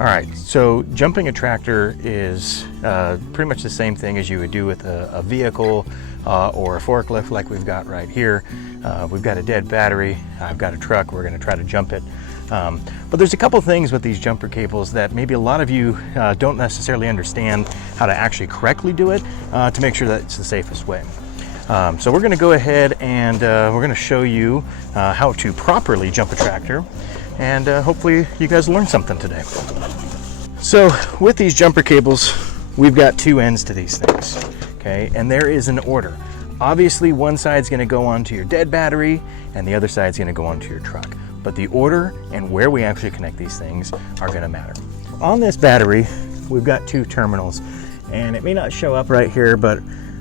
All right, so jumping a tractor is pretty much the same thing as you would do with a vehicle or a forklift like we've got right here. We've got a dead battery, I've got a truck, we're gonna try to jump it. But there's a couple things with these jumper cables that maybe a lot of you don't necessarily understand how to actually correctly do it to make sure that it's the safest way. So we're gonna go ahead and we're gonna show you how to properly jump a tractor, and hopefully you guys learned something today. So with these jumper cables, we've got two ends to these things, okay? And there is an order. Obviously one side's gonna go onto your dead battery and the other side's gonna go onto your truck. But the order and where we actually connect these things are gonna matter. On this battery, we've got two terminals, and it may not show up right here, but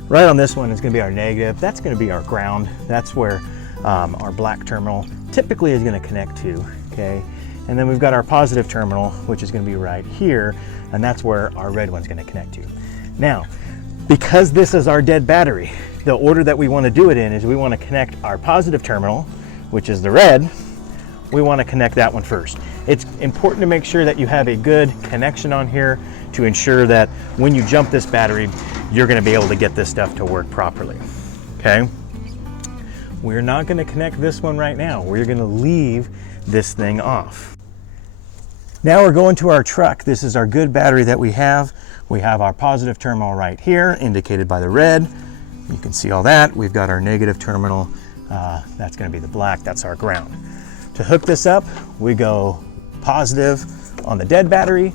right on this one is gonna be our negative. That's gonna be our ground. That's where our black terminal typically is gonna connect to, okay? And then we've got our positive terminal, which is gonna be right here, and that's where our red one's gonna connect to. Now, because this is our dead battery, the order that we wanna do it in is we wanna connect our positive terminal, which is the red. We wanna connect that one first. It's important to make sure that you have a good connection on here to ensure that when you jump this battery, you're gonna be able to get this stuff to work properly, okay? We're not gonna connect this one right now. We're gonna leave this thing off. Now we're going to our truck. This is our good battery that we have. We have our positive terminal right here, indicated by the red. You can see all that. We've got our negative terminal. That's gonna be the black, that's our ground. To hook this up, we go positive on the dead battery,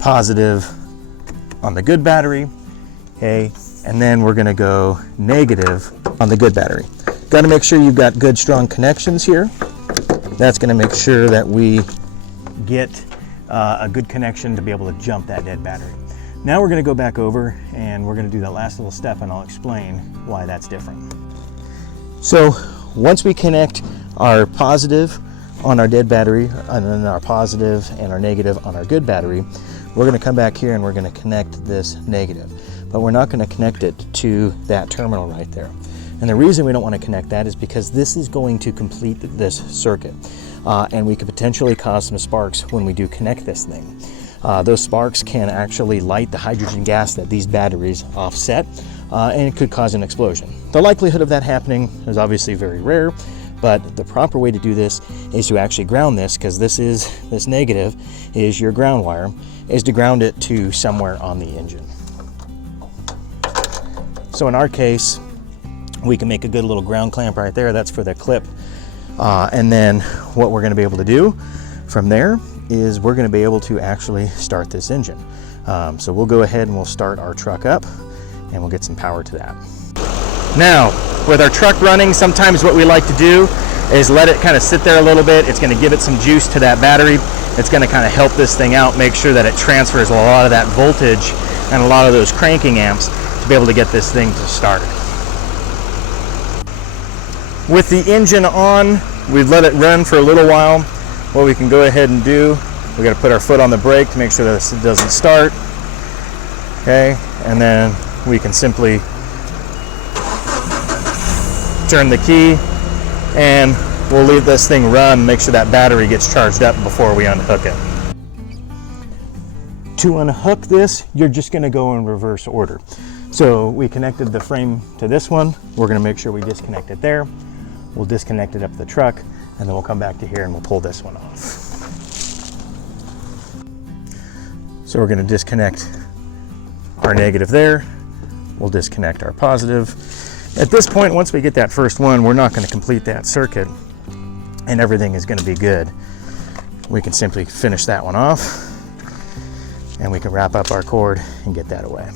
positive on the good battery, okay? And then we're gonna go negative on the good battery. Gotta make sure you've got good, strong connections here. That's gonna make sure that we get a good connection to be able to jump that dead battery. Now we're gonna go back over and we're gonna do that last little step, and I'll explain why that's different. So once we connect our positive on our dead battery and then our positive and our negative on our good battery, we're gonna come back here and we're gonna connect this negative, but we're not gonna connect it to that terminal right there. And the reason we don't want to connect that is because this is going to complete this circuit. And we could potentially cause some sparks when we do connect this thing. Those sparks can actually light the hydrogen gas that these batteries offset, and it could cause an explosion. The likelihood of that happening is obviously very rare, but the proper way to do this is to actually ground this, because this negative is your ground wire, is to ground it to somewhere on the engine. So in our case, we can make a good little ground clamp right there. That's for the clip. And then what we're gonna be able to do from there is we're gonna be able to actually start this engine. So we'll go ahead and we'll start our truck up and we'll get some power to that. Now, with our truck running, sometimes what we like to do is let it kind of sit there a little bit. It's gonna give it some juice to that battery. It's gonna kind of help this thing out, make sure that it transfers a lot of that voltage and a lot of those cranking amps to be able to get this thing to start. With the engine on, we've let it run for a little while. What we can go ahead and do, we got to put our foot on the brake to make sure that it doesn't start. Okay, and then we can simply turn the key and we'll leave this thing run, make sure that battery gets charged up before we unhook it. To unhook this, you're just going to go in reverse order. So we connected the frame to this one. We're going to make sure we disconnect it there. We'll disconnect it up the truck, and then we'll come back to here and we'll pull this one off. So we're going to disconnect our negative there. We'll disconnect our positive. At this point, once we get that first one, we're not going to complete that circuit and everything is going to be good. We can simply finish that one off and we can wrap up our cord and get that away.